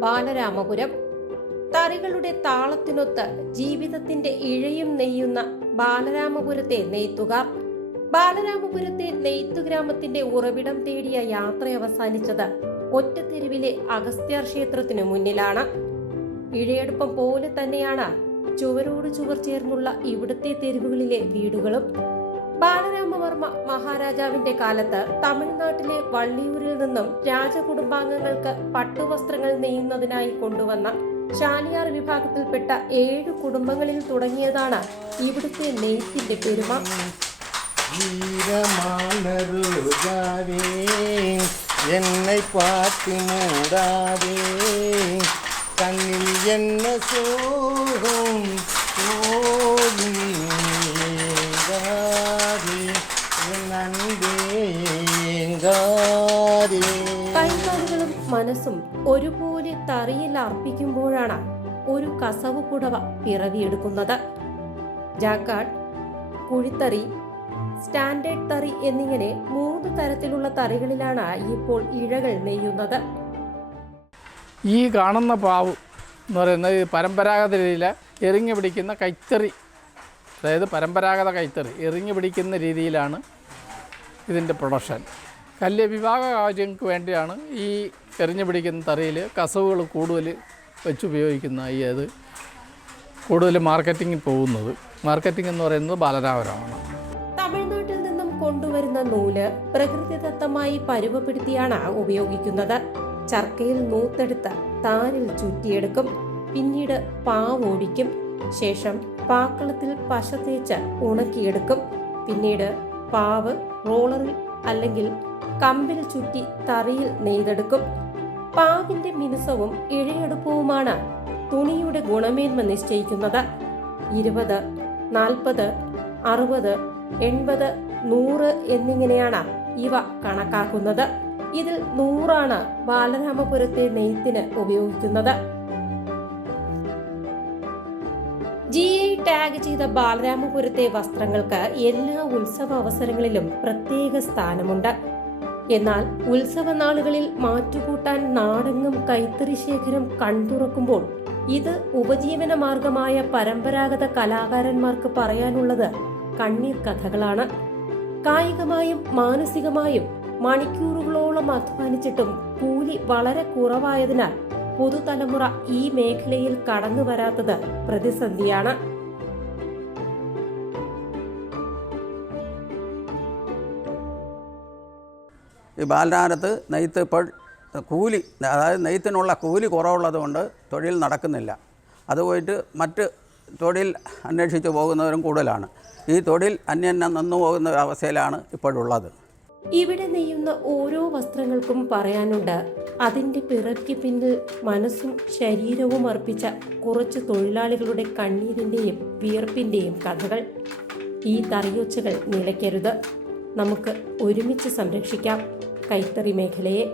ബാലരാമപുരം. തറികളുടെ താളത്തിനൊത്ത് ജീവിതത്തിന്റെ ഇഴയും നെയ്യുന്ന ബാലരാമപുരത്തെ നെയ്ത്തുകാർ. ബാലരാമപുരത്തെ നെയ്ത്തു ഗ്രാമത്തിന്റെ ഉറവിടം തേടിയ യാത്ര അവസാനിച്ചത് ഒറ്റത്തെരുവിലെ അഗസ്ത്യർ ക്ഷേത്രത്തിനു മുന്നിലാണ്. ഇഴയടുപ്പം പോലെ തന്നെയാണ് ചുവരോട് ചുവർ ചേർന്നുള്ള ഇവിടുത്തെ തെരുവുകളിലെ വീടുകളും. ബാലരാമവർമ്മ മഹാരാജാവിന്റെ കാലത്ത് തമിഴ്നാട്ടിലെ വള്ളിയൂരിൽ നിന്നും രാജകുടുംബാംഗങ്ങൾക്ക് പട്ടുവസ്ത്രങ്ങൾ നെയ്യുന്നതിനായി കൊണ്ടുവന്ന ചാലിയാർ വിഭാഗത്തിൽപ്പെട്ട ഏഴു കുടുംബങ്ങളിൽ തുടങ്ങിയതാണ് ഇവിടുത്തെ നെയ്ത്തിന്റെ പെരുമ. എന്നെ പാത്തി മൂടാതെ കണ്ണിൽ എന്നെ സോ മനസ്സും ഒരുപോലെ തറിയിൽ അർപ്പിക്കുമ്പോഴാണ് ഒരു കസവ് പുടവ പിറവിയെടുക്കുന്നത്. ജാക്കാട് കുഴിത്തറി സ്റ്റാൻഡേർഡ് തറി എന്നിങ്ങനെ മൂന്ന് തരത്തിലുള്ള തറികളിലാണ് ഇപ്പോൾ ഇഴകൾ നെയ്യുന്നത്. ഈ കാണുന്ന പാവ് എന്ന് പറയുന്നത് പരമ്പരാഗത രീതിയിൽ എറിഞ്ഞു പിടിക്കുന്ന കൈത്തറി. അതായത് പരമ്പരാഗത കൈത്തറി എറിഞ്ഞു പിടിക്കുന്ന രീതിയിലാണ് ഇതിന്റെ പ്രൊഡക്ഷൻ. കല്യ വിവാഹ കാര്യങ്ങൾക്ക് വേണ്ടിയാണ് ഈ എറിഞ്ഞു പിടിക്കുന്ന തറയിൽ കസവുകൾ കൂടുതൽ വെച്ചുപയോഗിക്കുന്ന ഈ അത് കൂടുതൽ മാർക്കറ്റിങ്ങിൽ പോകുന്നത്. മാർക്കറ്റിംഗ് എന്ന് പറയുന്നത് ബാലരാമരമാണ് തമിഴ്നാട്ടിൽ നിന്നും കൊണ്ടുവരുന്ന നൂൽ പ്രകൃതിദത്തമായി പരുവപ്പെടുത്തിയാണ് ഉപയോഗിക്കുന്നത്. ചർക്കയിൽ നൂത്തെടുത്ത് താരിൽ ചുറ്റിയെടുക്കും. പിന്നീട് പാവോടിക്കും. ശേഷം പാക്കളത്തിൽ പശ തേച്ച് ഉണക്കിയെടുക്കും. പിന്നീട് പാവ് റോളറിൽ അല്ലെങ്കിൽ കമ്പിൽ ചുറ്റി തറിയിൽ നെയ്തെടുക്കും. പാവിന്റെ മിനുസവും ഇഴയെടുപ്പവുമാണ് തുണിയുടെ ഗുണമേന്മ നിശ്ചയിക്കുന്നത്. ഇരുപത് നാൽപ്പത് അറുപത് എൺപത് നൂറ് എന്നിങ്ങനെയാണ് ഇവ കണക്കാക്കുന്നത്. ഇതിൽ നൂറാണ് ബാലരാമപുരത്തെ നെയ്ത്തിന് ഉപയോഗിക്കുന്നത്. ജി ഐ ടാഗ് ചെയ്ത ബാലരാമപുരത്തെ വസ്ത്രങ്ങൾക്ക് എല്ലാ ഉത്സവ അവസരങ്ങളിലും പ്രത്യേക സ്ഥാനമുണ്ട്. എന്നാൽ ഉത്സവ നാളുകളിൽ മാറ്റുകൂട്ടാൻ നാടെങ്ങും കൈത്തറി ശേഖരം കൺതുറക്കുമ്പോൾ ഇത് ഉപജീവന മാർഗമായ പരമ്പരാഗത കലാകാരന്മാർക്ക് പറയാനുള്ളത് കണ്ണീർ കഥകളാണ് കായികമായും മാനസികമായും മണിക്കൂറുകളോളം അധ്വാനിച്ചിട്ടും കൂലി വളരെ കുറവായതിനാൽ പുതുതലമുറ ഈ മേഖലയിൽ കടന്നു വരാത്തത് പ്രതിസന്ധിയാണ്. ഈ ബാലനാരത്ത് നെയ്ത്ത് ഇപ്പോൾ കൂലി അതായത് നെയ്ത്തിനുള്ള കൂലി കുറവുള്ളതുകൊണ്ട് തൊഴിൽ നടക്കുന്നില്ല. അതുപോയിട്ട് മറ്റ് തൊഴിൽ അന്വേഷിച്ചു പോകുന്നവരും കൂടുതലാണ്. ഈ തൊഴിൽ അന്യന്യം നിന്നു പോകുന്ന അവസ്ഥയിലാണ് ഇപ്പോഴുള്ളത്. ഇവിടെ നെയ്യുന്ന ഓരോ വസ്ത്രങ്ങൾക്കും പറയാനുണ്ട് അതിന്റെ പിറയ്ക്ക് പിന്നിൽ മനസ്സും ശരീരവും അർപ്പിച്ച കുറച്ച് തൊഴിലാളികളുടെ കണ്ണീരിന്റെയും വിയർപ്പിന്റെയും കഥകൾ. ഈ തറിയൊച്ചകൾ നിലയ്ക്കരുത്. നമുക്ക് ഒരുമിച്ച് സംരക്ഷിക്കാം. കൈത്തറി മേഖലയെ